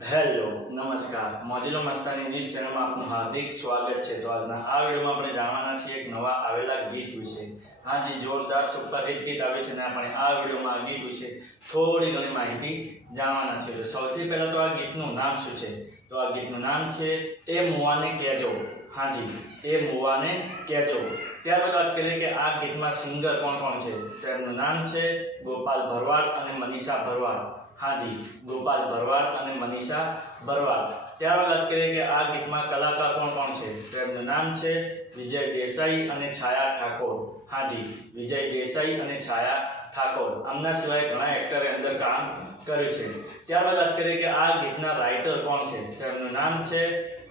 Hello નમસ્કાર મોજીલો Mastani news ચેનલમાં આપનું હાર્દિક સ્વાગત છે। તો આજના આ વિડીયોમાં આપણે જાણવાના છીએ એક નવા આવેલા ગીત વિશે। હાજી જોરદાર સુપરહિટ ગીત આવે છે ને આપણે આ વિડીયોમાં આ ગીત વિશે થોડી ઘણી માહિતી જાણવાના છે। તો સૌથી પહેલા તો આ ગીતનું નામ શું છે? તો આ ગીતનું નામ છે એ મુવાને કહેજો। હાજી એ મુવાને કહેજો। ત્યારબાદ વાત કરીએ કે આ ગીતમાં સિંગર કોણ કોણ છે? તો એમનું નામ છે ગોપાલ ભરવાડ અને મનીષા ભરવાડ। હાજી ગોપાલ ભરવાડ અને મનીષા ભરવાડ। ત્યારબાદ વાત કરીએ કે આ ગીતમાં કલાકાર કોણ કોણ છે? તો એમનું નામ છે વિજય દેસાઈ અને છાયા ઠાકોર। હાજી વિજય દેસાઈ અને છાયા ઠાકોર। આમના સિવાય ઘણા એક્ટરે અંદર કામ કર્યું છે। ત્યારબાદ વાત કરીએ કે આ ગીતના રાઇટર કોણ છે? તો એમનું નામ છે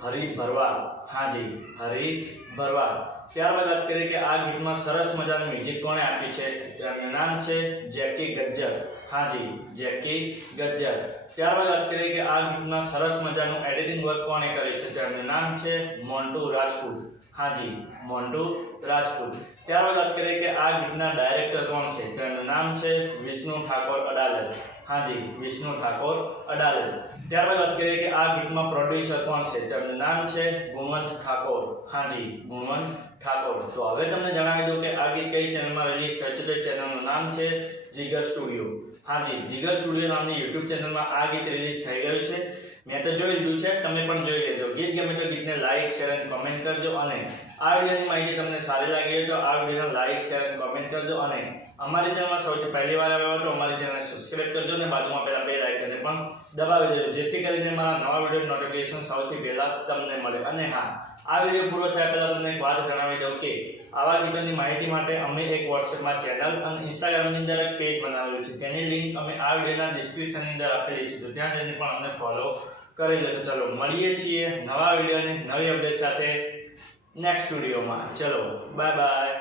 હરિ ભરવાડ। હાજી હરિ ભરવાડ। ત્યારબાદ વાત કરીએ કે આ ગીતમાં સરસ મજાનું મ્યુઝિક કોણે આપ્યું છે? તો એમનું નામ છે જેકી ગજ્જર। હાજી જેકી ગજ્જર। ત્યારબાદ વાત કરીએ કે આ ગીતમાં સરસ મજાનું એડિટિંગ વર્ક કોણે કર્યું છે? તો એમનું નામ છે મોન્ટુ રાજપૂત। હાજી મોન્ટુ રાજપૂત। ત્યારબાદ વાત કરીએ કે આ ગીતના ડાયરેક્ટર કોણ છે? તો એમનું નામ છે વિષ્ણુ ઠાકોર અડાલજ। હાજી વિષ્ણુ ઠાકોર અડાલજ। ત્યારબાદ વાત કરીએ કે આ ગીતમાં પ્રોડ્યુસર કોણ છે? તો એમનું નામ છે ગુણવંત ઠાકોર। હાજી ગુણવંત ઠાકોર। તો હવે તમને જણાવી દઉં કે આ ગીત કઈ ચેનલમાં રિલીઝ થયું છે? તો ચેનલનું નામ છે જીગર સ્ટુડિયો। હાજી જીગર સ્ટુડિયો નામની યુટ્યુબ ચેનલમાં આ ગીત રિલીઝ થઈ ગયું છે। મેં તો જોઈ લીધું છે, તમે પણ જોઈ લેજો। ગીત ગમે તો ગીતને લાઈક શેર અને કમેન્ટ કરજો અને આ વિડીયોની માહિતી તમને સારી લાગી હોય તો આ વિડીયોને લાઈક શેર અને કમેન્ટ કરજો અને અમારી ચેનલમાં સૌથી પહેલી વાર આવ્યા તો અમારી ચેનલને સબસ્ક્રાઇબ કરજો અને બાજુમાં પેલા બેલ આઇકનને પણ દબાવી દેજો જેથી કરીને મારા નવા વિડીયો નોટિફિકેશન સૌથી પહેલા તમને મળે। અને હા, આ વિડીયો પૂરો થયા પહેલા તમને એક વાત જણાવી દઉં કે આવા ગીતોની માહિતી માટે અમે એક વોટ્સએપમાં ચેનલ અને ઇન્સ્ટાગ્રામની અંદર એક પેજ બનાવેલું છે, તેની લિંક અમે આ વિડીયોના ડિસ્ક્રિપ્શનની અંદર આપેલી છે, તો ત્યાં જઈને પણ અમને ફોલો કરી લેજો। ચલો મળીએ છીએ નવા વિડીયોની નવી અપડેટ સાથે નેક્સ્ટ વિડીયોમાં। ચલો બાય બાય।